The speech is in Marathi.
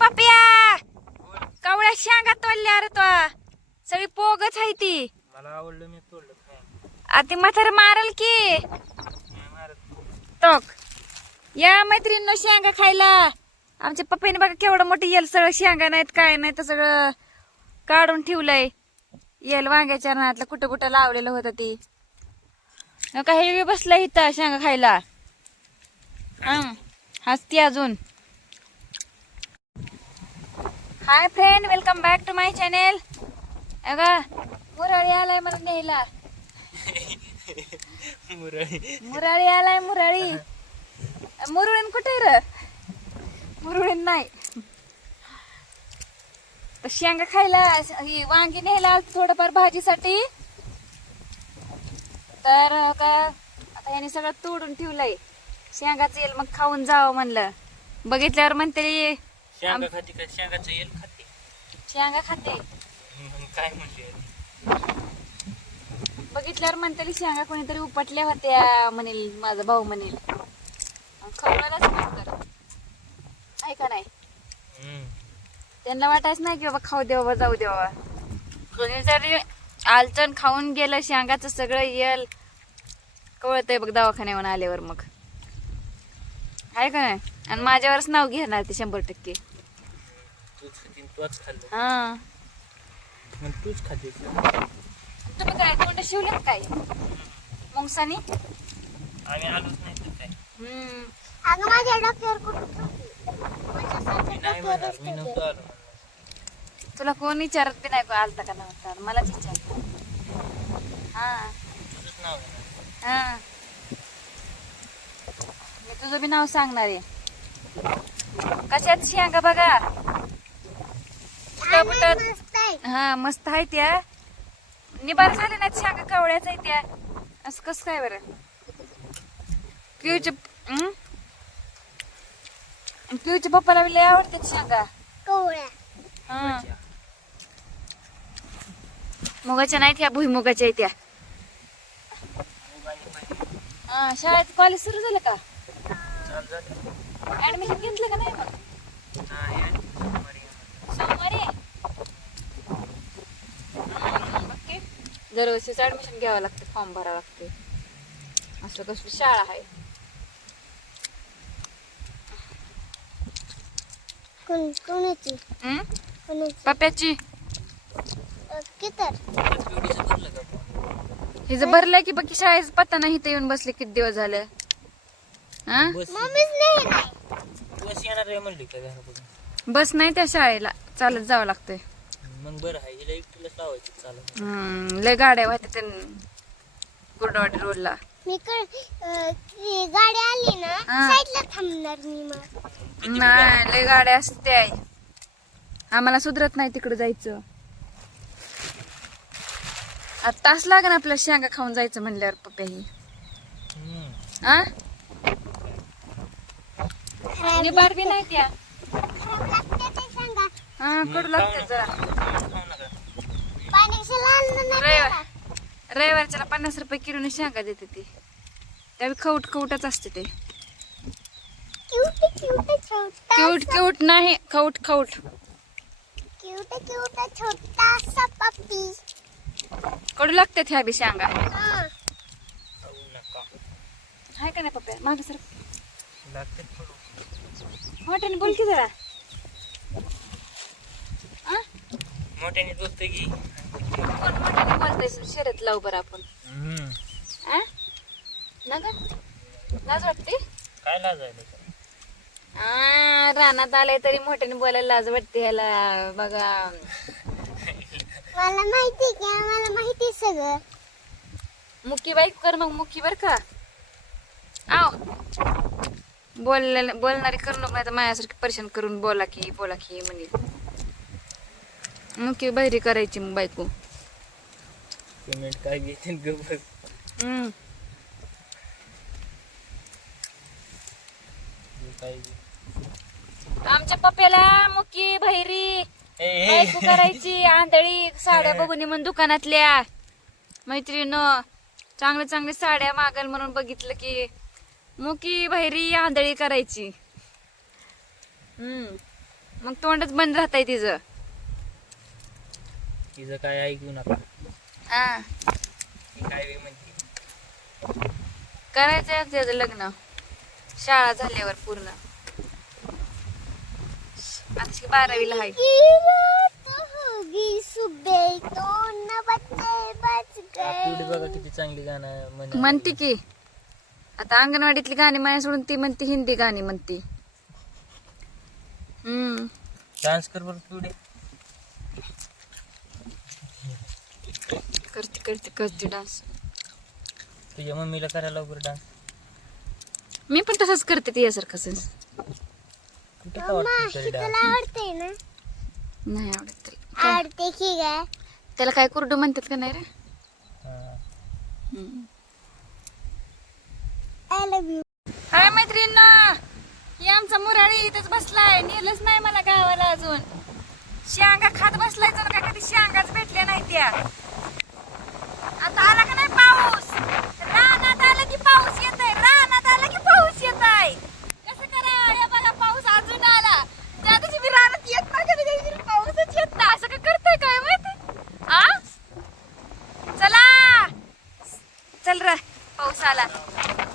पप्या! कवळ्या शेंगा तोडल्या रे तो. सगळी पोगच आहे ती. मला आवडलं मी तोडलं आ ती म्हातार मारल की. टोक या मैत्रिणींनो शेंगा खायला. आमच्या पप्पाने बघा केवढं मोठं येल सगळं शेंगा नाहीत काय नाही तर सगळं काढून ठेवलंय. येल वांग्याच्या रानातलं कुठं कुठं लावलेलं होतं ती. काही बसलं इथं शेंगा खायला. हं, हसती अजून. Hi friend welcome back to my channel अगा मुरळी आलाय मला न्यायला मुरळी. मुरळी आलाय मुरळी. मुरळीन कुठे र? मुरळीन नाही. तर शेंगा खायला ही वांगी न्यायला थोडंफार भाजीसाठी. तर का आता याने सगळं तोडून ठेवलंय. शेंगाचं येईल मग खाऊन जावं म्हणलं. बघितल्यावर म्हणते शेंगा खाते का? शेंगाचं येल खाते. शेंगा खाते. मग काय बघितल्यावर म्हणते शेंगा कोणीतरी उपटल्या होत्या म्हणेल माझा भाऊ म्हणेल. खवणारच नंतर ऐका नाही? त्यांना वाटायच नाही की बाबा खाऊ दे बाबा जाऊ दे बाबा. कोणी जरी आलचण खाऊन गेलं शेंगाचं सगळं येल. कळतंय बघ दवाखान्यावर आल्यावर मग. आहे का नाही? आणि माझ्यावरच नाव घेणार ते शंभर टक्के. तूच खाते तूच खाल्लं. हा. मग तूच खाते तुम्ही काय तोंड शिवलेत काय? मुंगसानी आम्ही आलोच नाही तर काय? हम्म. अगं माझ्या डॉक्टर कुठं मी नाही म्हणणार मी नव्हतो आलो. म्हणणार. तुला कोण विचारत बी नाही आलता का नव्हता? मलाच विचार हा. तुझंच नाव आहे हा. मी तुझं बी नाव सांगणार आहे. कशात शेंगा बघा? मस्त आहे. हा मस्त आहे त्या. निबार झाले नाहीत शेंगा कवळ्याच आहे त्या. असं कसं काय बरं? पिऊच्या? पिऊच्या पप्पाला बी लय आवडतात शेंगा. कवळ्या. हा. मुगाच्या नाहीत ह्या भुईमुगाच्या आहेत त्या. हा शाळेत कॉलेज सुरू झालं का. ऍडमिशन घेतलं का नाही मग नाही, आणि सोमवारी येणार. सोमवारी हम्म, ओके. दरवर्षीच ऍडमिशन घ्यावं लागतं फॉर्म भरावं लागते. असं कसली शाळा आहे? कोणाची? पप्प्याची. पण? हिचं भरलंय की बाकी शाळेचा पत्ता नाही इथं येऊन बसले किती दिवस झालं? हा? मम्मीच नाही नाही बस येणार आहे म्हणली का घरापासून. बस नाही त्या शाळेला. चालत जावं लागतंय. मग बरं आहे हिला एकटीलाच लावायचं चालत हम्म, लय गाड्या होत्या गुरडवाडी रोडला. मी कळ अ, ती गाडी आली ना हा. साईडला थांबणार मी मग. नाही लय गाड्या असते आम्हाला सुधरत नाही तिकडे जायचं. आता तास लागेल आपल्याला शेंगा खाऊन जायचं म्हणल्यावर पप्प्या ही हम्म. हा खराब निबार बी नाही त्या खराब लागते ते सांगा हा कडू लागते जरा. रविवार रविवारच्याला पन्नास रुपये किलोने शेंगा देते ती. त्या खऊट खऊटच असते ते. क्यूट क्यूट छोटा क्यूट क्यूट नाही छोटासा पप्पी कडू लागतात ह्या बी शेंगा. हा. हाय का नाही पप्प्या मागे सर. मोठ्याने बोल की जरा? मोठ्याने बोलतोय की कोण मोठ्याने बोलतोय शर्यत लावू बरं आपण. हम्म. आ? ना ग लाज वाटते? काय लाजायला त्याला? आ, रानात आलंय तरी मोठ्याने बोलायला लाज वाटते ह्याला. बघा. मला माहिती की मला माहिती सगळं. मुक्की बाईक कर मग मुक्की बर का. आव. बोल बोलणारी करू नको नाही तर माझ्यासारखी परेशान करून बोला की बोला की म्हणे मुक्की बहिरी करायची मग बायको. पेमेंट काय ग हम्म. काय आमच्या पप्याला मुक्की बहिरी ए, ए. बायको करायची आंधळी साड्या बघून म्हणून दुकानातल्या. मैत्रिणीनं चांगल्या चांगल्या साड्या मागल म्हणून बघितलं की मुकी बहिरी आंधळी करायची. हम्म. मग तोंडच बंद राहतंय तिचं. तिचं काय ऐकू नका. हा. ती काय बी म्हणते. करायचंय त्याचं लग्न. शाळा झाल्यावर पूर्ण. आता बारावीला आहे. की रात होगी सुबह तो न बच्चे बच आपली गए बघा किती चांगली गाणं म्हणे. म्हणते की आता अंगणवाडीतली गाणी माझ्या सोडून ती म्हणते हिंदी गाणी म्हणते. हम्म. डान्स कर बरं पिवडे करते करते करते डान्स तुझ्या मम्मीला करायला बरं डान्स मी पण तसंच करते तिच्यासारखंच कुठे का वाटतं तरी तुला डान्स आवडते ना? नाही आवडत तरी काय? आवडते की काय त्याला काय कुरडू म्हणतात का नाही रे? हा. हम्म. आय लव्ह यू हाय मैत्रीण ही आमचा मुराळी इथंच बसलाय. नेलंच नाही मला गावाला अजून. शेंगा खात बसलाय जर का कधी शेंगाच भेटल्या नाही त्या. 来来。